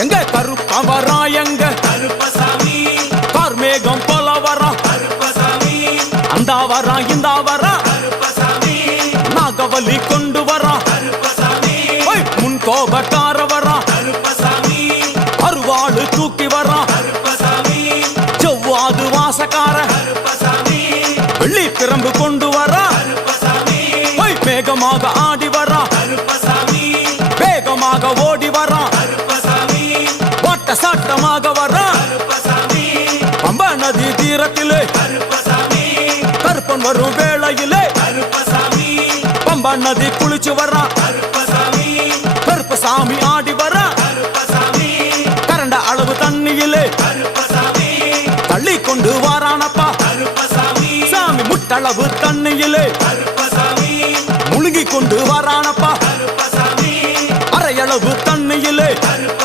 எங்க கருப்ப வரா எங்க கருப்பசாமி கார்மேகம் போல வரா கருப்பசாமி அந்த வரா இந்த வரா கருப்பசாமி நாகவலி கொண்டு வரா கருப்பசாமி முன் கோபக்கார வரா கருப்பசாமி அருவாடு தூக்கி வரா கருப்பசாமி செவ்வாது வாசக்கார கருப்பசாமி வெள்ளி பிரம்பு கொண்டு வரா கருப்பசாமி வேகமாக ஆடி வரா கருப்பசாமி வேகமாக ஓடி வரா கருப்பசாமி ஓட்ட சாட்டமாக வரா கருப்பசாமி பம்பா நதி தீரத்திலே கருப்பசாமி கருப்பன் வரும் வேளையிலே கருப்பசாமி பம்பா நதி குளிச்சு வரா கருப்பசாமி கருப்பசாமி ஆடி வரா கருப்பசாமி கரண்ட அளவு தண்ணியிலே கருப்பசாமி தள்ளி கொண்டு வாரானப்பா கருப்பசாமி சாமி முட்டளவு தண்ணியிலே கருப்பசாமி முழுங்கி கொண்டு வாரானப்பா கருப்பசாமி அரையளவு தண்ணியிலே கருப்பசாமி